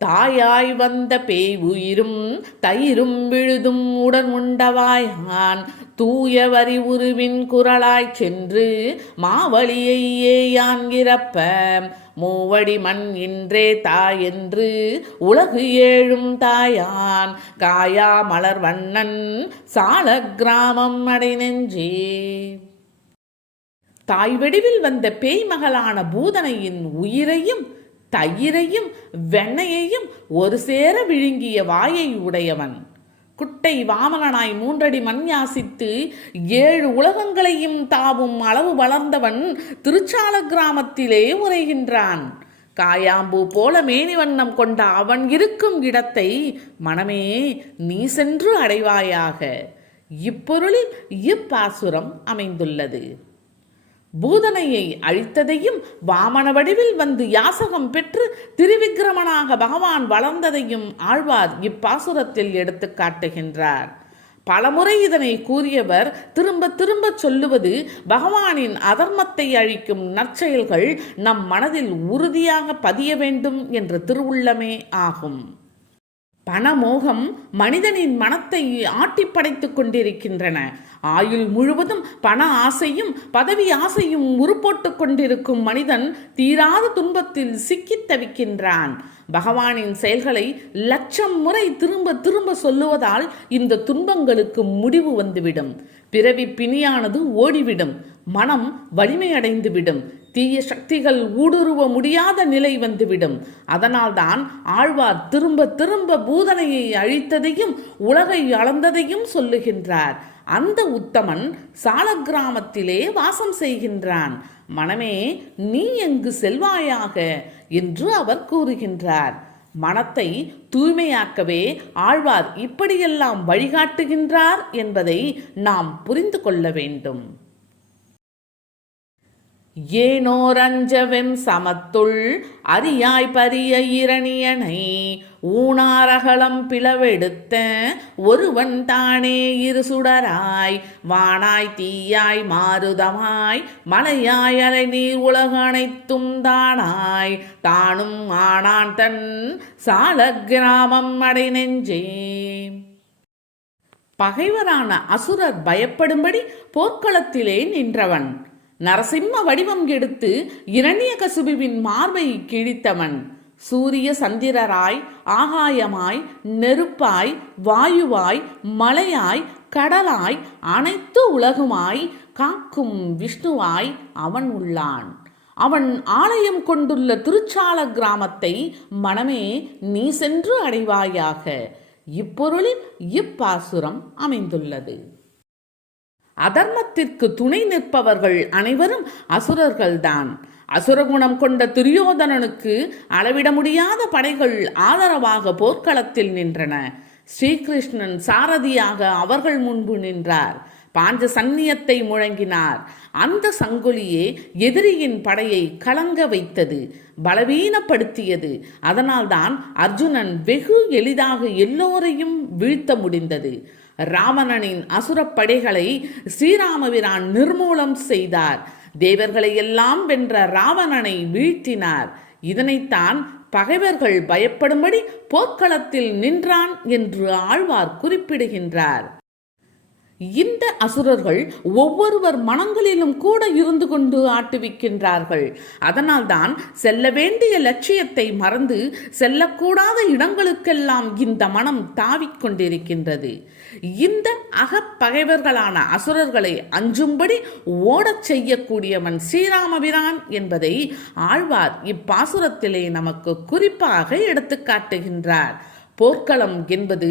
தாயாய் வந்த பேய் உயிரும் தயிரும் விழுதும் உடன் உண்டவாயான் தூய வரி உருவின் குரலாய்ச் சென்று மாவழியை ஏயான் இறப்ப மூவடி மண் இன்றே தாயென்று உலகு ஏழும் தாயான் காயா மலர் வண்ணன் சால கிராமம் அடை நெஞ்சே. தாய் வெடிவில் வந்த பேய் மகளான பூதனையின் உயிரையும் தயிரையும் வெண்ணையையும் ஒரு சேர விழுங்கிய வாயை உடையவன். குட்டை வாமனனாய் மூன்றடி மண் யாசித்து ஏழு உலகங்களையும் தாவும் அளவு வளர்ந்தவன் திருச்சால கிராமத்திலே உரைகின்றான் காயாம்பூ போல மேனி வண்ணம் கொண்ட அவன் இருக்கும் இடத்தை மனமே நீ சென்று அடைவாயாக. இப்பொருளில் இப்பாசுரம் அமைந்துள்ளது. பூதனையை அழித்ததையும் வாமன வடிவில் வந்து யாசகம் பெற்று திருவிக்கிரமனாக பகவான் வளர்ந்ததையும் ஆழ்வார் இப்பாசுரத்தில் எடுத்து காட்டுகின்றார். பலமுறை இதனை கூறியவர் திரும்ப திரும்ப சொல்லுவது பகவானின் அதர்மத்தை அழிக்கும் நற்செயல்கள் நம் மனதில் உறுதியாக பதிய வேண்டும் என்ற திருவுள்ளமே ஆகும். பணமோகம் மனிதனின் மனத்தை ஆட்டி படைத்துக் கொண்டிருக்கின்றன. ஆயுள் முழுவதும் பண ஆசையும் பதவி ஆசையும் உருப்போட்டுக் கொண்டிருக்கும் மனிதன் தீராத துன்பத்தில் சிக்கித் தவிக்கின்றான். பகவானின் செயல்களை லட்சம் முறை திரும்ப திரும்ப சொல்லுவதால் இந்த துன்பங்களுக்கு முடிவு வந்துவிடும். பிறவி பிணியானது ஓடிவிடும். மனம் வலிமையடைந்துவிடும். தீய சக்திகள் ஊடுருவ முடியாத நிலை வந்துவிடும். அதனால்தான் ஆழ்வார் திரும்ப திரும்ப பூதனையை அழித்ததையும் உலகை அளந்ததையும் சொல்லுகின்றார். அந்த உத்தமன் சாலக்கிராமத்திலே வாசம் செய்கின்றான். மனமே நீ எங்கு செல்வாயாக? என்று அவர் கூறுகின்றார். மனத்தை தூய்மையாக்கவே ஆழ்வார் இப்படியெல்லாம் வழிகாட்டுகின்றார் என்பதை நாம் புரிந்து கொள்ள வேண்டும். ஏனோரஞ்சவெம் சமத்துள் அரியாய் பரிய இரணியனை ஊனாரகலம் பிளவெடுத்த ஒருவன் தானே இரு சுடராய் வானாய் தீயாய் மாருதமாய் மலையாய் அலை நீர் உலக அனைத்தும் தானாய். தானும் ஆனான் தன் சால கிராமம் அடை நெஞ்சே பகைவரான அசுரர் பயப்படும்படி போர்க்களத்திலே நின்றவன். நரசிம்ம வடிவம் எடுத்து இரணியகசுபுவின் மார்பை கிழித்தவன். சூரிய சந்திரராய் ஆகாயமாய் நெருப்பாய் வாயுவாய் மலையாய் கடலாய் அனைத்து உலகுமாய் காக்கும் விஷ்ணுவாய் அவன் உள்ளான். அவன் ஆலயம் கொண்டுள்ள திருச்சால கிராமத்தை மனமே நீ சென்று அடைவாயாக. இப்பொருளில் இப்பாசுரம் அமைந்துள்ளது. அதர்மத்திற்கு துணை நிற்பவர்கள் அனைவரும் அசுரர்கள்தான். அசுரகுணம் கொண்ட துரியோதனனுக்கு அளவிட முடியாத படைகள் ஆதரவாக போர்க்களத்தில் நின்றன. ஸ்ரீகிருஷ்ணன் சாரதியாக அவர்கள் முன்பு நின்றார். பாஞ்ச சந்நியத்தை முழங்கினார். அந்த சங்கொலியே எதிரியின் படையை கலங்க வைத்தது பலவீனப்படுத்தியது. அதனால்தான் அர்ஜுனன் வெகு எளிதாக எல்லோரையும் வீழ்த்த முடிந்தது. ராவணனின் அசுரப்படைகளை ஸ்ரீராமபிரான் நிர்மூலம் செய்தார். தேவர்களை எல்லாம் வென்ற ராவணனை வீழ்த்தினார். இதனைத்தான் பகைவர்கள் பயப்படும்படி போர்க்களத்தில் நின்றான் என்று ஆழ்வார் குறிப்பிடுகின்றார். இந்த அசுரர்கள் ஒவ்வொருவர் மனங்களிலும் கூட இருந்து கொண்டு ஆட்டுவிக்கின்றார்கள். அதனால்தான் செல்ல வேண்டிய லட்சியத்தை மறந்து செல்லக்கூடாத இடங்களுக்கெல்லாம் இந்த மனம் தாவிக் கொண்டிருக்கின்றது. இந்த அகப்பகைவர்களான அசுரர்களை அஞ்சும்படி ஓடச் செய்யக்கூடியவன் ஸ்ரீராமபிரான் என்பதை ஆழ்வார் இப்பாசுரத்திலே நமக்கு குறிப்பாக எடுத்துக்காட்டுகின்றார் காட்டுகின்றார். போர்க்களம் என்பது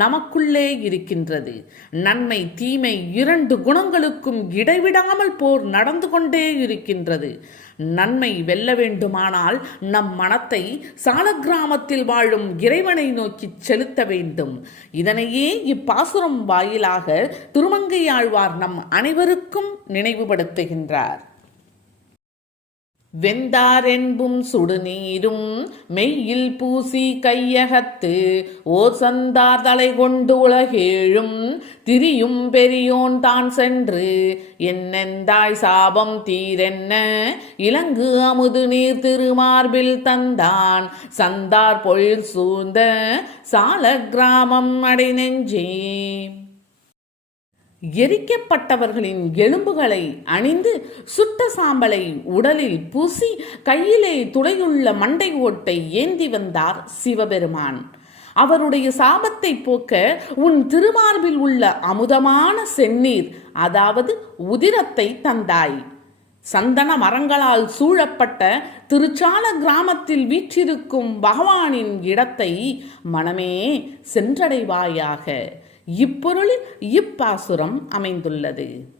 நமக்குள்ளே இருக்கின்றது. நன்மை தீமை இரண்டு குணங்களுக்கும் இடைவிடாமல் போர் நடந்து கொண்டே இருக்கின்றது. நன்மை வெல்ல வேண்டுமானால் நம் மனத்தை சாலக்கிராமத்தில் வாழும் இறைவனை நோக்கி செலுத்த வேண்டும். இதனையே இப்பாசுரம் வாயிலாக திருமங்கையாழ்வார் நம் அனைவருக்கும் நினைவுபடுத்துகின்றார். வெந்தாரென்பும் சுடுநீரும் மெய்யில் பூசி கையகத்து ஓர் சந்தார் தலை கொண்டு உலகேழும் திரியும் பெரியோன் தான் சென்று என்னெந்தாய் சாபம் தீரென்ன? இலங்கு அமுது நீர் திருமார்பில் தந்தான் சந்தார் பொழில் சூழ்ந்த சால கிராமம் அடை நெஞ்சே எரிக்கப்பட்டவர்களின் எலும்புகளை அணிந்து சுட்ட சாம்பலை உடலில் பூசி கையிலே துளையுள்ள மண்டை ஓட்டை ஏந்தி வந்தார் சிவபெருமான். அவருடைய சாபத்தை போக்க உன் திருமார்பில் உள்ள அமுதமான செந்நீர் அதாவது உதிரத்தை தந்தாய். சந்தன மரங்களால் சூழப்பட்ட திருச்சால கிராமத்தில் வீற்றிருக்கும் பகவானின் இடத்தை மனமே சென்றடைவாயாக. இப்பொருளில் இப்பாசுரம் அமைந்துள்ளது.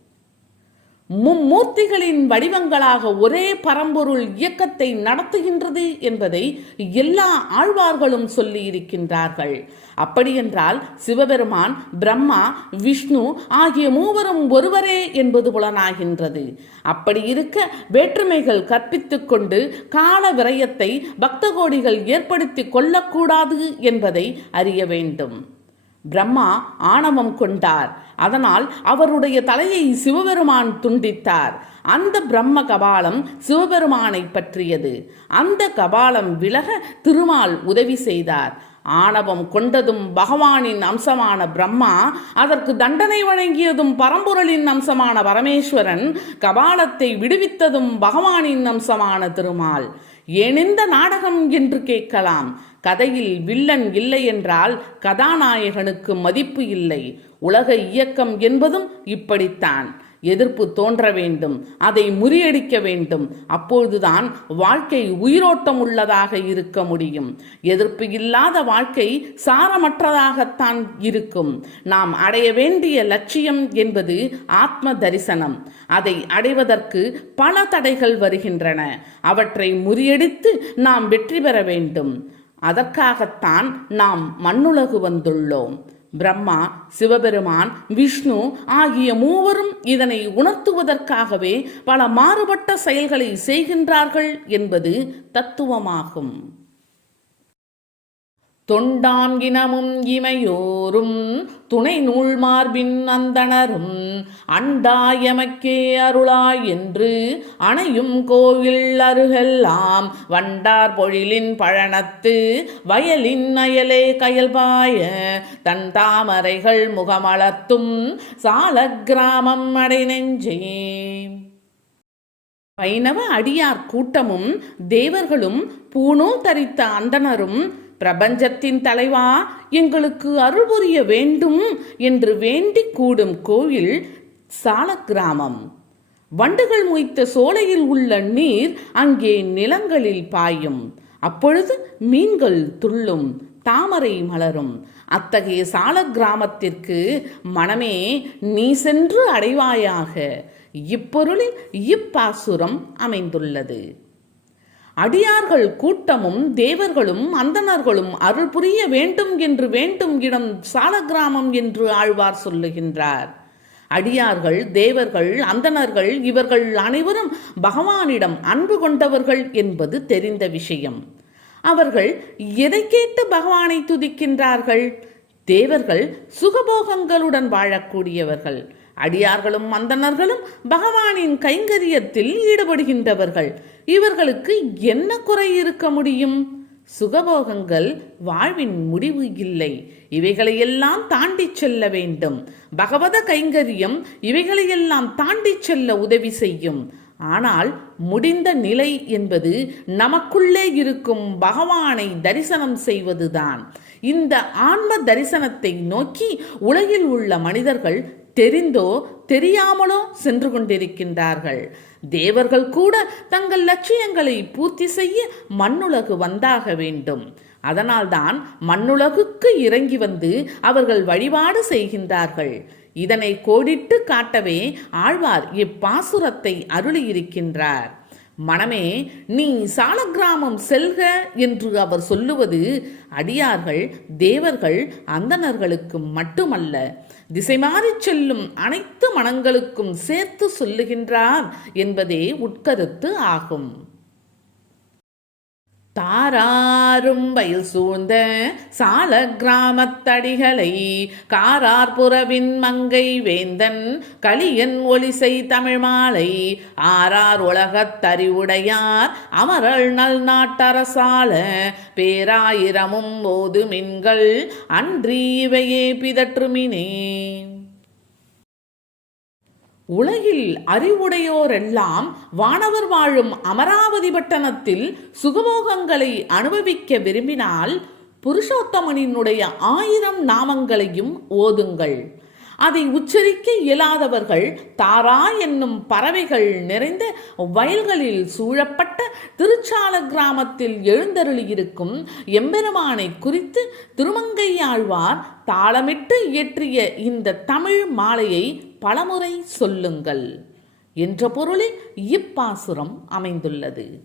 மும்மூர்த்திகளின் வடிவங்களாக ஒரே பரம்பொருள் இயக்கத்தை நடத்துகின்றது என்பதை எல்லா ஆழ்வார்களும் சொல்லி இருக்கின்றார்கள் அப்படியென்றால் சிவபெருமான் பிரம்மா விஷ்ணு ஆகிய மூவரும் ஒருவரே என்பது புலனாகின்றது. அப்படி இருக்க வேற்றுமைகள் கற்பித்துக் கொண்டு கால விரயத்தை பக்த கோடிகள் ஏற்படுத்தி கொள்ளக்கூடாது என்பதை அறிய வேண்டும். பிரம்மா ஆணவம் கொண்டார். அதனால் அவருடைய தலையை சிவபெருமான் துண்டித்தார். அந்த பிரம்ம கபாலம் சிவபெருமானை பற்றியது. அந்த கபாலம் விலக திருமால் உதவி செய்தார். ஆணவம் கொண்டதும் பகவானின் அம்சமான பிரம்மா அதற்கு தண்டனை வழங்கியதும் பரம்பொருளின் அம்சமான பரமேஸ்வரன் கபாலத்தை விடுவித்ததும் பகவானின் அம்சமான திருமால். ஏனெந்த நாடகம் என்று கேட்கலாம்? கதையில் வில்லன் இல்லை என்றால் கதாநாயகனுக்கு மதிப்பு இல்லை. உலக இயக்கம் என்பதும் இப்படித்தான். எதிர்ப்பு தோன்ற வேண்டும் அதை முறியடிக்க வேண்டும். அப்பொழுதுதான் வாழ்க்கை உயிரோட்டம் உள்ளதாக இருக்க முடியும். எதிர்ப்பு இல்லாத வாழ்க்கை சாரமற்றதாகத்தான் இருக்கும். நாம் அடைய வேண்டிய லட்சியம் என்பது ஆத்ம தரிசனம் அதை அடைவதற்கு பல தடைகள் வருகின்றன. அவற்றை முறியடித்து நாம் வெற்றி பெற வேண்டும். அதற்காகத்தான் நாம் மண்ணுலகு வந்துள்ளோம். பிரம்மா சிவபெருமான் விஷ்ணு ஆகிய மூவரும் இதனை உணர்த்துவதற்காகவே பல மாறுபட்ட செயல்களை செய்கின்றார்கள் என்பது தத்துவமாகும். தொண்டாங்கினமும் இமையோரும் துணை நூல் மார்பின் அந்தணரும் அண்டாயமக்கே அருளாய் என்று அணையும் கோவில் அருகெல்லாம் வண்டார் பொழிலின் பழனத்து வயலின் அயலே கயல்பாய தன் தாமரைகள் முகமளத்தும் சால கிராமம் அடை நெஞ்சே வைணவ அடியார் கூட்டமும் தேவர்களும் பூணூல் தரித்த அந்தணரும் பிரபஞ்சத்தின் தலைவா எங்களுக்கு அருள் புரிய வேண்டும் என்று வேண்டி கூடும் கோயில் சாலக்கிராமம். வண்டுகள் மொய்த்த சோலையில் உள்ள நீர் அங்கே நிலங்களில் பாயும். அப்பொழுது மீன்கள் துள்ளும் தாமரை மலரும். அத்தகைய சால கிராமத்திற்கு மனமே நீ சென்று அடைவாயாக. இப்பொருளில் இப்பாசுரம் அமைந்துள்ளது. அடியார்கள் கூட்டமும் தேவர்களும் அந்தணர்களும் அருள் புரிய வேண்டும் என்று வேண்டும் இடம் சாலக்கிராமம் என்று ஆழ்வார் சொல்லுகின்றார். அடியார்கள் தேவர்கள் அந்தணர்கள் இவர்கள் அனைவரும் பகவானிடம் அன்பு கொண்டவர்கள் என்பது தெரிந்த விஷயம். அவர்கள் எதை கேட்டு பகவானை துதிக்கின்றார்கள்? தேவர்கள் சுகபோகங்களுடன் வாழக்கூடியவர்கள். அடியார்களும் அந்தணர்களும் பகவானின் கைங்கரியத்தில் ஈடுபடுகின்றவர்கள். இவர்களுக்கு என்ன குறை இருக்க முடியும்? சுகபோகங்கள் வாழ்வின் முடிவு இல்லை. இவைகளையெல்லாம் தாண்டி செல்ல வேண்டும். பகவத கைங்கரியம் இவைகளையெல்லாம் தாண்டி செல்ல உதவி செய்யும். ஆனால் முடிந்த நிலை என்பது நமக்குள்ளே இருக்கும் பகவானை தரிசனம் செய்வதுதான். இந்த ஆன்ம தரிசனத்தை நோக்கி உலகில் உள்ள மனிதர்கள் தெரிந்தோ தெரியாமலோ சென்று கொண்டிருக்கின்றார்கள். தேவர்கள் கூட தங்கள் லட்சியங்களை பூர்த்தி செய்ய மண்ணுலகு வந்தாக வேண்டும். அதனால்தான் மண்ணுலகுக்கு இறங்கி வந்து அவர்கள் வழிபாடு செய்கின்றார்கள். இதனை கோடிட்டு காட்டவே ஆழ்வார் இப்பாசுரத்தை அருளியிருக்கின்றார். மனமே நீ சாலக்கிராமம் செல்க என்று அவர் சொல்லுவது அடியார்கள் தேவர்கள் அந்தணர்களுக்கு மட்டுமல்ல. திசை மாறிச் செல்லும் அனைத்து மனங்களுக்கும் சேர்த்து சொல்லுகின்றார் என்பதே உட்கருத்து ஆகும். தாராரும் வயல் சூழ்ந்த சால கிராமத்தடிகளை காரார்புறவின் மங்கை வேந்தன் களியன் ஒளிசை தமிழ் மாலை ஆரார் உலகத்தறிவுடையார் அமரல் நல் நாட்டரசால பேராயிரமும் போது மின்கள் அன்றி இவையே பிதற்றுமினே. உலகில் அறிவுடையோரெல்லாம் வானவர் வாழும் அமராவதி பட்டணத்தில் சுகபோகங்களை அனுபவிக்க விரும்பினால் புருஷோத்தமனினுடைய ஆயிரம் நாமங்களையும் ஓதுங்கள். அதை உச்சரிக்க இயலாதவர்கள் தாரா என்னும் பறவைகள் நிறைந்த வயல்களில் சூழப்பட்ட திருச்சால கிராமத்தில் எழுந்தருளியிருக்கும் எம்பெருமானை குறித்து திருமங்கையாழ்வார் தாளமிட்டு இயற்றிய இந்த தமிழ் மாலையை பலமுறை சொல்லுங்கள் என்ற பொருளில் இப்பாசுரம் அமைந்துள்ளது.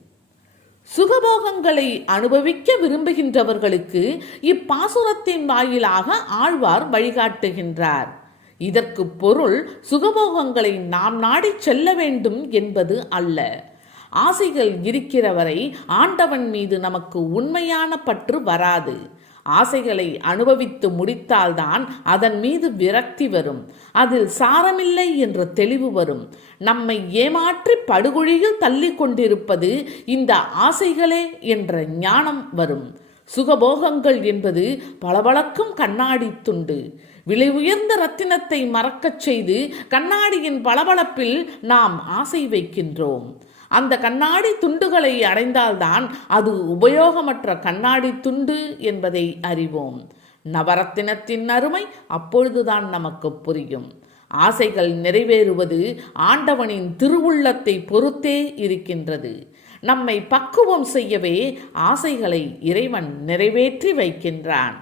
சுகபோகங்களை அனுபவிக்க விரும்புகின்றவர்களுக்கு இப்பாசுரத்தின் வாயிலாக ஆழ்வார் வழிகாட்டுகின்றார். இதற்கு பொருள் சுகபோகங்களை நாம் நாடிச் செல்ல வேண்டும் என்பது அல்ல. ஆசைகள் இருக்கிறவரை ஆண்டவன் மீது நமக்கு உண்மையான பற்று வராது. ஆசைகளை அனுபவித்து முடித்தால்தான் அதன் மீது விரக்தி வரும். அதில் சாரமில்லை என்ற தெளிவு வரும். நம்மை ஏமாற்றி படுகொழியில் தள்ளி கொண்டிருப்பது இந்த ஆசைகளே என்ற ஞானம் வரும். சுகபோகங்கள் என்பது பளபளக்கும் கண்ணாடி துண்டு. விலை உயர்ந்த ரத்தினத்தை மறக்கச் செய்து கண்ணாடியின் பளபளப்பில் நாம் ஆசை வைக்கின்றோம். அந்த கண்ணாடி துண்டுகளை அடைந்தால்தான் அது உபயோகமற்ற கண்ணாடி துண்டு என்பதை அறிவோம். நவரத்தினத்தின் அருமை அப்பொழுதுதான் நமக்கு புரியும். ஆசைகள் நிறைவேறுவது ஆண்டவனின் திருவுள்ளத்தை பொறுத்தே இருக்கின்றது. நம்மை பக்குவம் செய்யவே ஆசைகளை இறைவன் நிறைவேற்றி வைக்கின்றான்.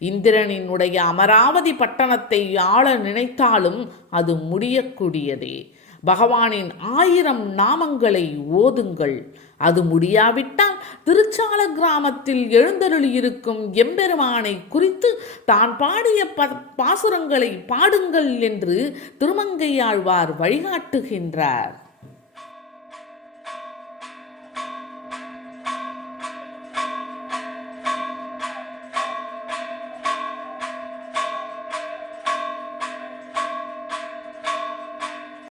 இந்திரனினுடைய அமராவதி பட்டணத்தை ஆள நினைத்தாலும் அது முடியக்கூடியதே. பகவானின் ஆயிரம் நாமங்களை ஓதுங்கள். அது முடியாவிட்டால் திருச்சால கிராமத்தில் எழுந்தருளியிருக்கும் எம்பெருமானை குறித்து தான் பாடிய ப பாசுரங்களை பாடுங்கள் என்று திருமங்கையாழ்வார் வழிகாட்டுகின்றார்.